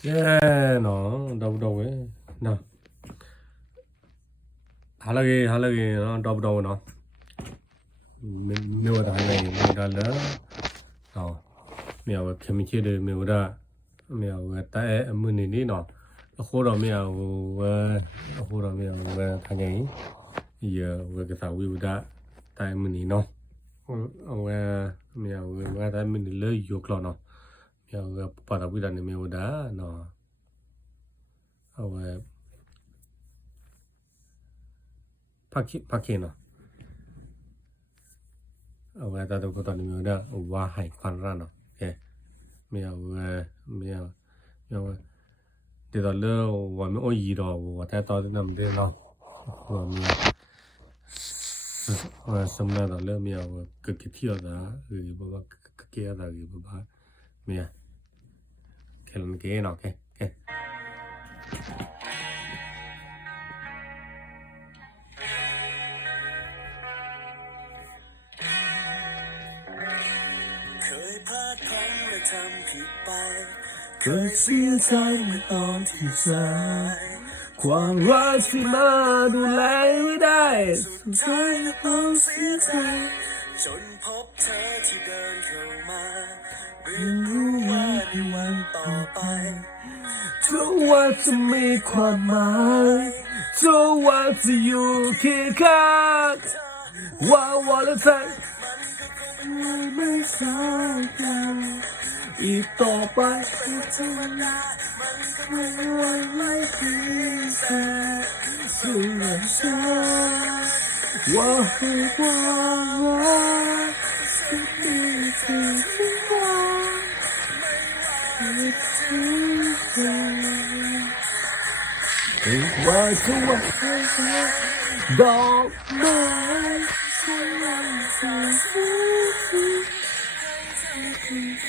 쟤너 더부더왜 나 할라게 할라게 너 더부더워 너မြေဝတာလည်းမြေဝတာလည်းဟောမြေဝခမချစ်တယ်မြေဝတာမြေဝတာအမှုနေနေတော့အခိုးတော်မြေဝဝအခိုးတော်မြေဝဝခိုင်းရင်ဒီဝကစားဝိဝတာတိုင်မနေနော်ဟိုဝမြေဝဝတိုင်မနေလေယောကလောနော် ပါတာဝိဒနေမျိုးဒါနော်ဟိုဖခိဖခိနော်ဟိုဒါတော့ကတော့နေမျိုးဒါဝါဟိုင်ခွန်ရနော်ကဲမြေဝမြေမြေဒီတော့လောဝမအိုရီတော့ဝတဲ့တော်တဲ့နမ်တဲ့နော်ဟိုမြေဟိုစမလာတော့လောမြေကကတိရတာဒီဘဘကကေရတာဒီဘဘမြေ kelon ke no ke ke Cười xin sai mới tỏ thì sai Quang rơi xin mơ đủ lấy mới đại Xin sai mới tỏ xin sai จนพบเธอที่เดินเข้ามาเรียนรู้ว่าในวันต่อไปทุกวันจะมีความหมายทุกวันจะอยู่เคียงข้างว่าวันละใจไม่สายกันอีกต่อไปทุกเวลามันก็ไม่ไหวไม่เพียงแต่สื่อฉันว่าให้ 我恨我爱我手边的鲜花美丽得像画卷你我之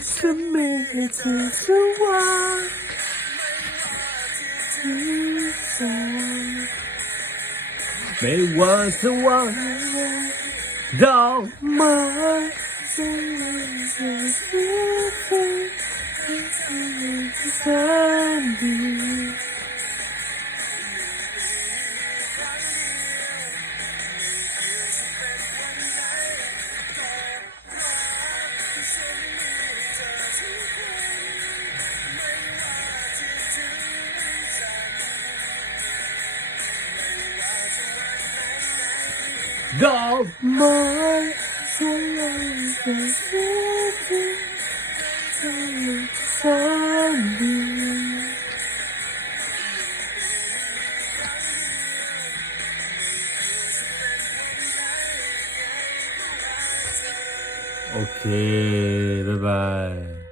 生命去触没我的日子就这我到哪里都是 ดอกไม้ฉันยังจะเสียใจที่แสนดี โอเค บ๊ายบาย